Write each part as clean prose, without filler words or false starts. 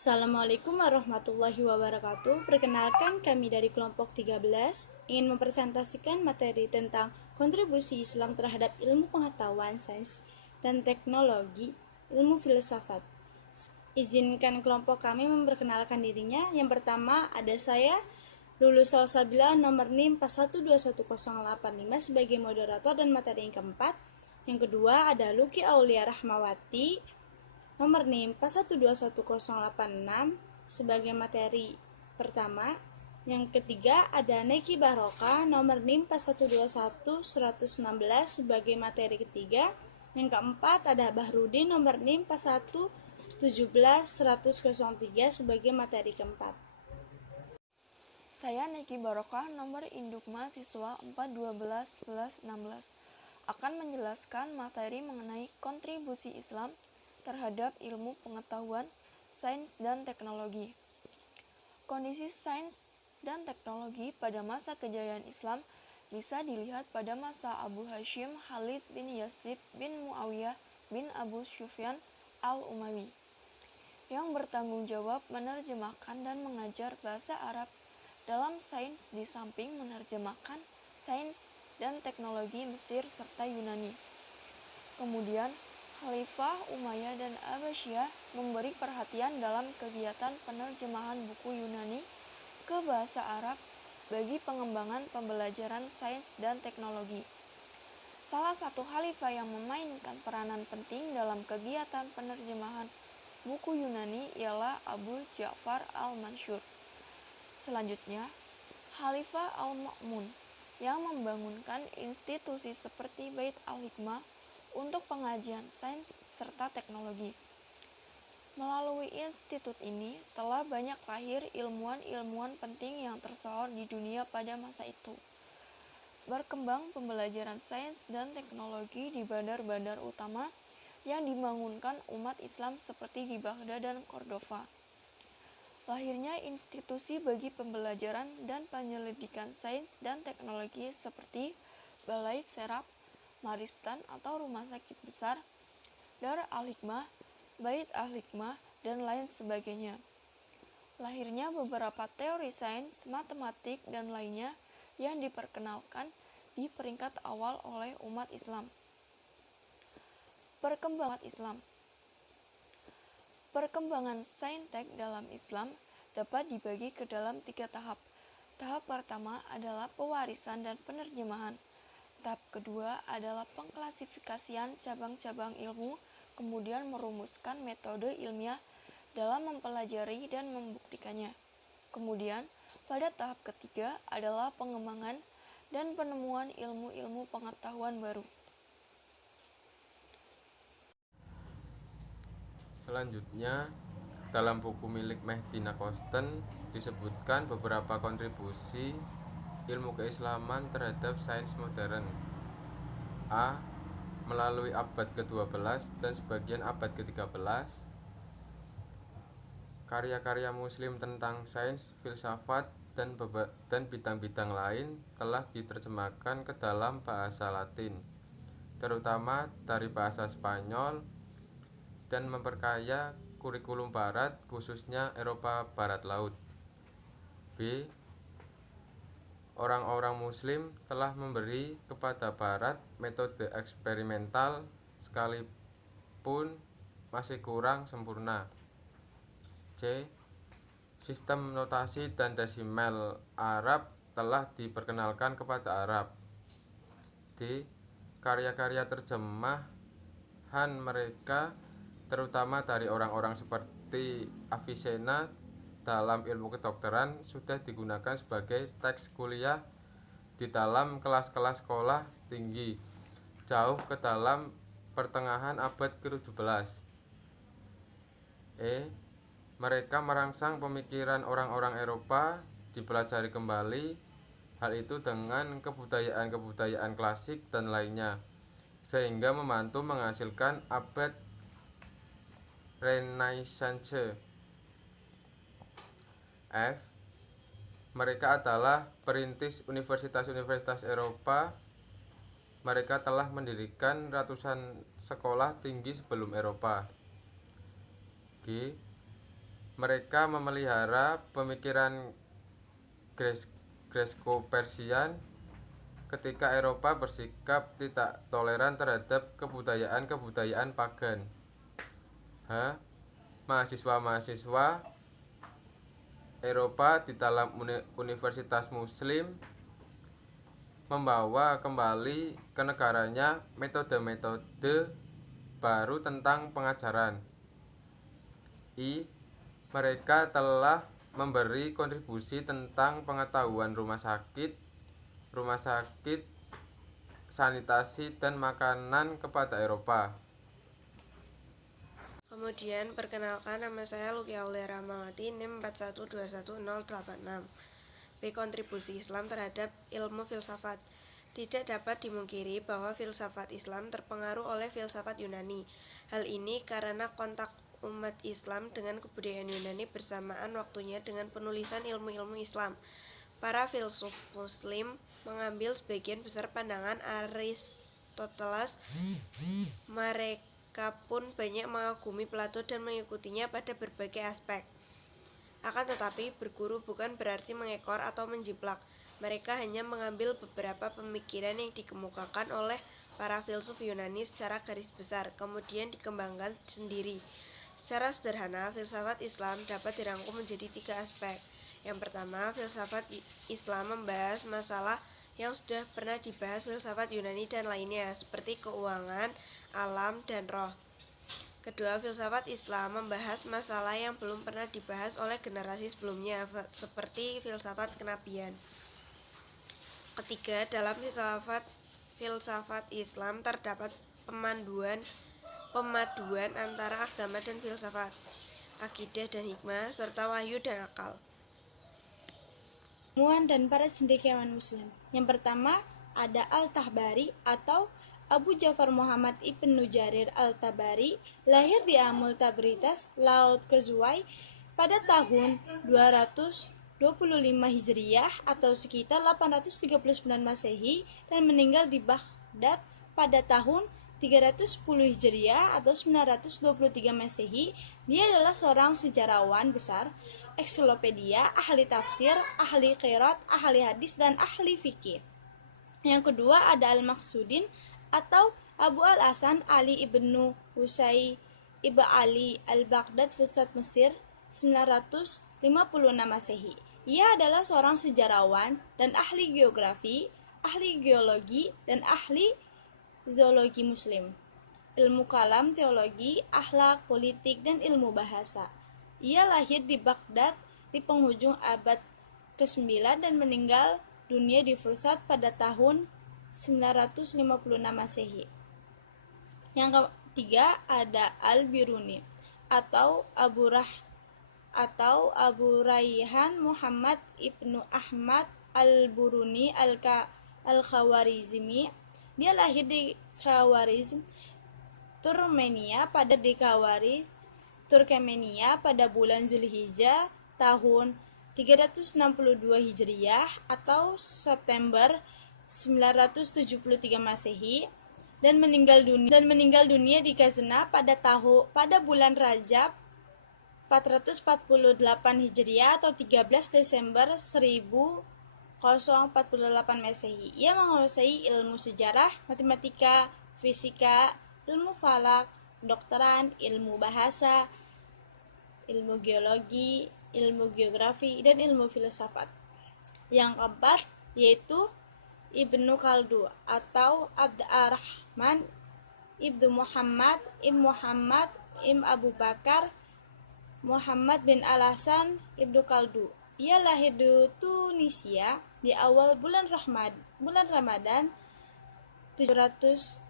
Assalamualaikum warahmatullahi wabarakatuh. Perkenalkan, kami dari kelompok 13 ingin mempresentasikan materi tentang kontribusi Islam terhadap ilmu pengetahuan, sains, dan teknologi, ilmu filsafat. Izinkan kelompok kami memperkenalkan dirinya. Yang pertama ada saya, Lulus Salsabila, nomor NIM 41211085 sebagai moderator dan materi yang keempat. Yang kedua ada Luki Aulia Rahmawati, nomor NIM 41211086 sebagai materi pertama. Yang ketiga ada Neki Baroka, nomor NIM 412116 sebagai materi ketiga. Yang keempat ada Bahrudin, nomor NIM 41171103 sebagai materi keempat. Saya Neki Barokah, nomor induk mahasiswa 4121116, akan menjelaskan materi mengenai kontribusi Islam terhadap ilmu pengetahuan, sains, dan teknologi. Kondisi sains dan teknologi pada masa kejayaan Islam bisa dilihat pada masa Abu Hashim Khalid bin Yasib bin Muawiyah bin Abu Sufyan al-Umawi, yang bertanggung jawab menerjemahkan dan mengajar bahasa Arab dalam sains di samping menerjemahkan sains dan teknologi Mesir serta Yunani. Kemudian, Khalifah Umayyah dan Abbasiyah memberi perhatian dalam kegiatan penerjemahan buku Yunani ke bahasa Arab bagi pengembangan pembelajaran sains dan teknologi. Salah satu khalifah yang memainkan peranan penting dalam kegiatan penerjemahan buku Yunani ialah Abu Ja'far al-Mansur. Selanjutnya, Khalifah al-Ma'mun yang membangunkan institusi seperti Bait al-Hikmah untuk pengajian sains serta teknologi. Melalui institut ini telah banyak lahir ilmuwan-ilmuwan penting yang tersohor di dunia pada masa itu. Berkembang pembelajaran sains dan teknologi di bandar-bandar utama yang dibangunkan umat Islam seperti di Baghdad dan Cordova. Lahirnya institusi bagi pembelajaran dan penyelidikan sains dan teknologi seperti Balai Serap, Maristan atau Rumah Sakit Besar, Dar al-Hikmah, Bait al-Hikmah, dan lain sebagainya. Lahirnya beberapa teori sains, matematik, dan lainnya yang diperkenalkan di peringkat awal oleh umat Islam. Perkembangan Islam. Perkembangan saintek dalam Islam dapat dibagi ke dalam 3 tahap. Tahap pertama adalah pewarisan dan penerjemahan. Tahap kedua adalah pengklasifikasian cabang-cabang ilmu, kemudian merumuskan metode ilmiah dalam mempelajari dan membuktikannya. Kemudian, pada tahap ketiga adalah pengembangan dan penemuan ilmu-ilmu pengetahuan baru. Selanjutnya, dalam buku milik Mehdi Nakosten disebutkan beberapa kontribusi ilmu keislaman terhadap sains modern. A. Melalui abad ke-12 dan sebagian abad ke-13, karya-karya muslim tentang sains, filsafat, dan bidang-bidang lain telah diterjemahkan ke dalam bahasa Latin, terutama dari bahasa Spanyol, dan memperkaya kurikulum barat, khususnya Eropa Barat Laut. B. Orang-orang muslim telah memberi kepada barat metode eksperimental sekalipun masih kurang sempurna. C. Sistem notasi dan desimal Arab telah diperkenalkan kepada Arab. D. Karya-karya terjemahan mereka, terutama dari orang-orang seperti Avicenna dalam ilmu kedokteran, sudah digunakan sebagai teks kuliah di dalam kelas-kelas sekolah tinggi jauh ke dalam pertengahan abad ke-17. E. Mereka merangsang pemikiran orang-orang Eropa dipelajari kembali, hal itu dengan kebudayaan-kebudayaan klasik dan lainnya, sehingga membantu menghasilkan abad Renaissance. F. Mereka adalah perintis universitas-universitas Eropa. Mereka telah mendirikan ratusan sekolah tinggi sebelum Eropa. G. Mereka memelihara pemikiran Greco-Persian ketika Eropa bersikap tidak toleran terhadap kebudayaan-kebudayaan pagan. Mahasiswa-mahasiswa Eropa di dalam universitas Muslim membawa kembali ke negaranya metode-metode baru tentang pengajaran. Mereka telah memberi kontribusi tentang pengetahuan rumah sakit, sanitasi, dan makanan kepada Eropa. Kemudian, perkenalkan, nama saya Lukia Aulia Rahmawati, NIM 4121086. B. Kontribusi Islam terhadap ilmu filsafat. Tidak dapat dimungkiri bahwa filsafat Islam terpengaruh oleh filsafat Yunani. Hal ini karena kontak umat Islam dengan kebudayaan Yunani bersamaan waktunya dengan penulisan ilmu-ilmu Islam. Para filsuf Muslim mengambil sebagian besar pandangan Aristoteles. Mereka pun banyak mengagumi Plato dan mengikutinya pada berbagai aspek. Akan tetapi, berguru bukan berarti mengekor atau menjiplak. Mereka hanya mengambil beberapa pemikiran yang dikemukakan oleh para filsuf Yunani secara garis besar, kemudian dikembangkan sendiri. Secara sederhana, filsafat Islam dapat dirangkum menjadi 3 aspek. Yang pertama, filsafat Islam membahas masalah yang sudah pernah dibahas filsafat Yunani dan lainnya, seperti keuangan, alam, dan roh. Kedua, filsafat Islam membahas masalah yang belum pernah dibahas oleh generasi sebelumnya, seperti filsafat kenabian. Ketiga, dalam filsafat Islam terdapat pemaduan antara agama dan filsafat, akidah dan hikmah, serta wahyu dan akal. Ilmuwan dan para cendekiawan Muslim. Yang pertama ada Al-Tahbari atau Abu Ja'far Muhammad Ibnu Jarir Al-Tabari, lahir di Amul Tabritas, Laut Kezwai pada tahun 225 Hijriah atau sekitar 839 Masehi dan meninggal di Baghdad pada tahun 310 Hijriah atau 923 Masehi. Dia adalah seorang sejarawan besar, ensiklopedia, ahli tafsir, ahli qiraat, ahli hadis, dan ahli fikih. Yang kedua ada Al-Maksudin atau Abu Al-Hasan Ali ibnu Husayn ibn Ali al-Baghdad, pusat Mesir, 956 Masehi. Ia adalah seorang sejarawan dan ahli geografi, ahli geologi, dan ahli zoologi Muslim, ilmu kalam, teologi, akhlak, politik, dan ilmu bahasa. Ia lahir di Baghdad di penghujung abad ke-9 dan meninggal dunia di Fustat pada tahun 956 Masehi. Yang ketiga ada Al-Biruni atau Abu Rayhan Muhammad Ibnu Ahmad Al-Buruni Al-Khawarizmi. Dia lahir di Khawarizm, Turkmenia pada bulan Zulhijjah tahun 362 Hijriah atau September 973 Masehi dan meninggal dunia di Ghazna pada bulan Rajab 448 Hijriah atau 13 Desember 1048 Masehi. Ia menguasai ilmu sejarah, matematika, fisika, ilmu falak, kedokteran, ilmu bahasa, ilmu geologi, ilmu geografi, dan ilmu filsafat. Yang keempat yaitu Ibnu Khaldun atau Abdurrahman Ibnu Muhammad Ibn Abu Bakar Muhammad bin Al-Hasan Ibnu Khaldun. Ia lahir di Tunisia di awal bulan Ramadan 732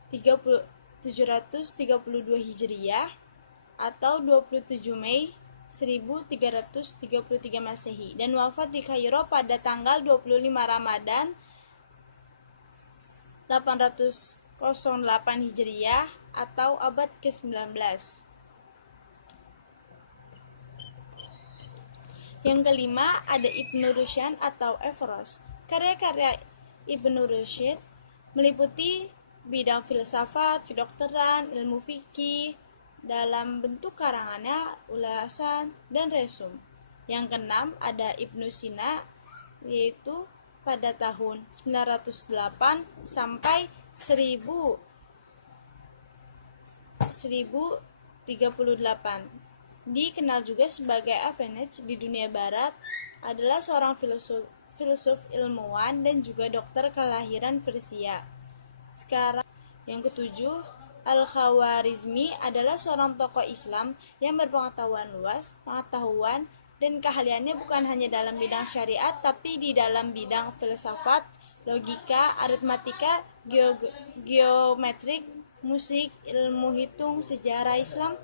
Hijriah atau 27 Mei 1333 Masehi dan wafat di Kairo pada tanggal 25 Ramadan 808 Hijriah atau abad ke-19. Yang kelima ada Ibnu Rushd atau Averroes. Karya-karya Ibnu Rushd meliputi bidang filsafat, kedokteran, ilmu fikih, dalam bentuk karangannya, ulasan, dan resum. Yang keenam ada Ibnu Sina, yaitu pada tahun 908 sampai 1038. Dikenal juga sebagai Averroes di dunia barat, adalah seorang filsuf ilmuwan dan juga dokter kelahiran Persia. Sekarang yang ketujuh, Al-Khawarizmi adalah seorang tokoh Islam yang berpengetahuan luas, pengetahuan dan keahliannya bukan hanya dalam bidang syariat, tapi di dalam bidang filsafat, logika, aritmatika, geometrik, musik, ilmu hitung, sejarah Islam,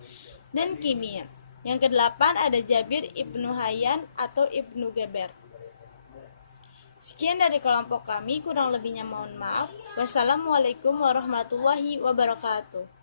dan kimia. Yang kedelapan ada Jabir Ibnu Hayyan atau Ibnu Geber. Sekian dari kelompok kami, kurang lebihnya mohon maaf. Wassalamualaikum warahmatullahi wabarakatuh.